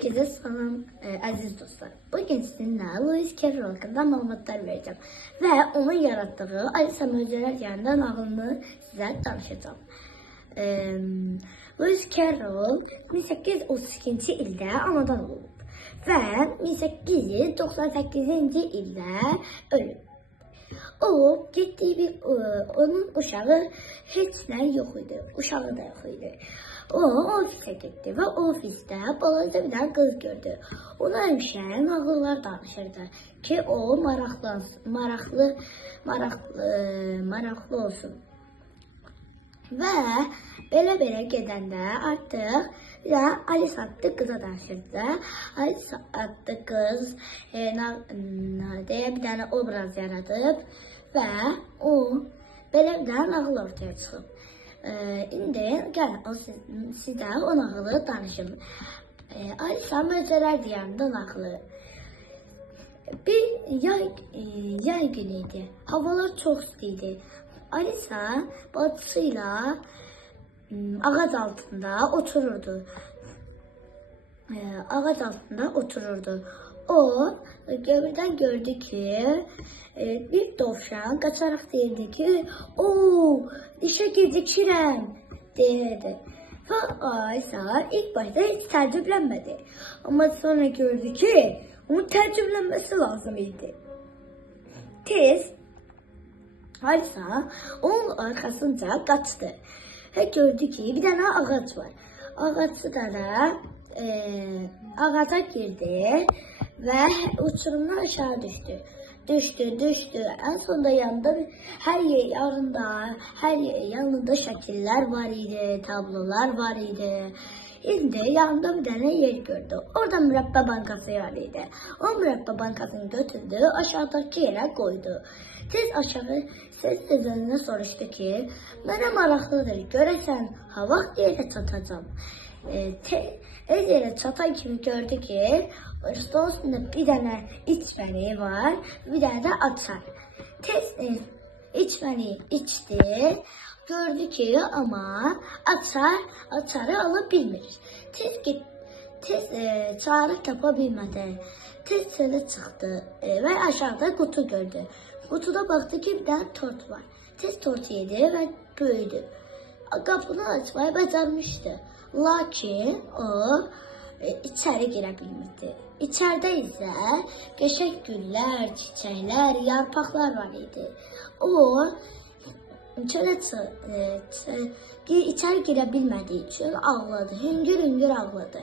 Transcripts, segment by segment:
Herkese salam aziz dostlar. Bugün sizinle Lewis Carroll hakkında məlumatlar vereceğim ve onun yarattığı Alisa Möcüzələr Diyarında nağılını size danışacağım. Lewis Carroll 1832 ildə anadan olub və 1898 ildə ölüb. O getdiyi bir onun uşağı heç nə yox idi. Uşağı da yox idi. O ofise gitti ve ofiste balaca bir tane kız gördü. Ona həmişə nağıllar danışırdı ki o maraqlı olsun. Ve belə gedəndə artıq bir də Alisa adlı kıza danışırdı. Alisa adlı kız bir tane obraz yaradıb və o belə bir tane nağıl ortaya çıxıb. İndi gəlin sizə o nağılı danışım. Alisa Möcüzələr Diyarında nağılı. Bir yay günüydü. Havalar çox istiydi. Alisa bacısıyla ağac altında otururdu. O birden gördü ki bir dovşan kaçarak deyirdi ki işe gecikirəm deyirdi. Ve Alisa ilk başta hiç təəccüblənmədi. Ama sonra gördü ki onun təəccüblənməsi lazım idi. Tez Alisa onun arkasınca kaçtı. Ve gördü ki bir tane ağaç var. Ağaçta da ağaca girdi ve uçurumdan aşağı düştü. Düştü. En sonunda yanında her yanında şekiller var idi, tablolar var idi. Şimdi yanında bir tane yer gördü. Orada mürəbbə bankası var idi. O mürəbbə bankasını götürdü, aşağıdaki yere koydu. Tez aşağı ses önüne soruştu ki, mənə maraqlıdır, görəsən ha vaxt yerə çatacağım. Ez yerə çatan kimi gördü ki, stolun üstünde bir tane içməni var, bir tane de açar. Tez içməni içti. Gördü ki ama açarı alabilmir. Tez çare tapabilmedi. Tez çölə çıxdı ve aşağıda kutu gördü. Kutuda baktı ki bir tane tort var. Tez tortu yedi ve büyüdü. Kapını açmayı bacarmıştı. Lakin o içeri girebilmedi. İçeride ise qəşəng güllər, çiçekler, yarpaqlar var idi. O içeri girebilmediği için ağladı. Hüngür ağladı.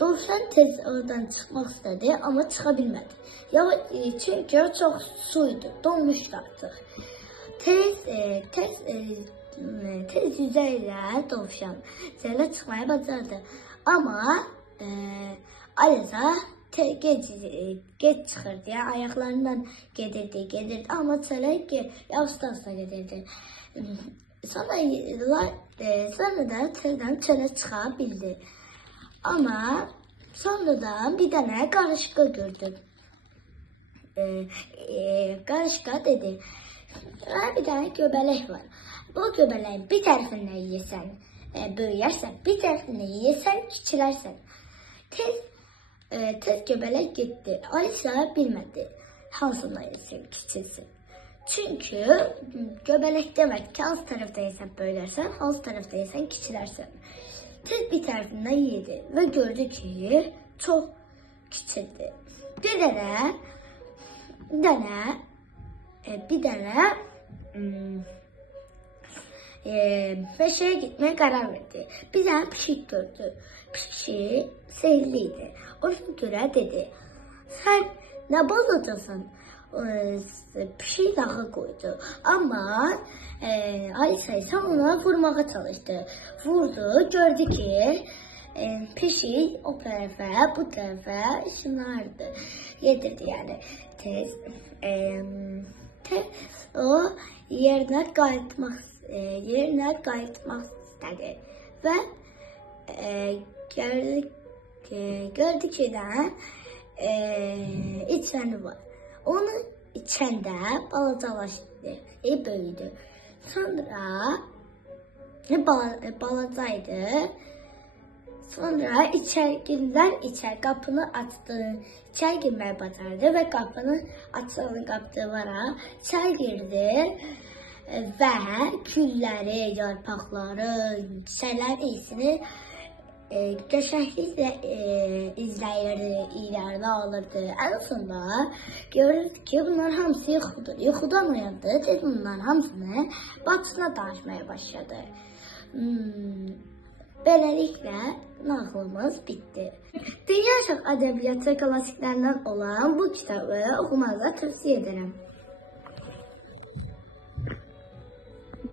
Dovşan tez oradan çıkmak istedi ama çıkabilmedi. Çünkü çok suydu. Donmuştu artık. Tez yüzeylə dovşan çölə çıxmayı bacardı. Ama Alisa geç çıxırdı. Yani ayaklarından gedirdi ama çölə yavaştan gedirdi. Sonra da çölə çıxa bildi. Ama sonradan bir tane qarışqa gördüm. Qarışqa dedi, bir tane göbələk var. Bu göbələyin bir tərəfindən yeyəsən, böyüyərsən, bir tərəfindən yeyəsən, kiçilərsən. Tez göbələk getdi. Alisa bilmədi hansından yesin, kiçilsin. Çünkü göbələk demək ki, hansı tərəfdə yeyəsən, böyülərsən, hansı tərəfdə yeyəsən, kiçilərsən. Tez bir tərəfindən yedi ve gördü ki çok küçüldü. Bir tane meşeye gitmeye karar verdi. Bir tane pişik gördü. Pişik sehirliydi. Ona göre dedi, sen ne balacaksın? Pişiği dağa koydu. Ama Alisa ise ona vurmaya çalıştı. Vurdu, gördü ki pişik o tarafa bu tarafa ışınlardı. Yedirdi yani. Tez o yerine qayıtmaq istedi. Ve gördü ki de içəni var. Onu içəndə balacalaşdı, böyüdü. Sonra balacaydı. Sonra içer qapını açdı. İçeri girməyi bacardı və qapını açanın qapılara içeri girdi və külləri, yarpaqları, çiçəklərin iyisini qəşəngliklə izləyirdi, ilərdə alırdı. Ən sonunda görürdü ki, bunların hamısı yuxudur. Yuxudan uyandı, tez bunların hamısını bacısına danışmaya başladı. Beləliklə nağılımız bitdi. Dünya Şərq ədəbiyyatı klassiklərindən olan bu kitabı oxumanıza tövsiyə edirəm.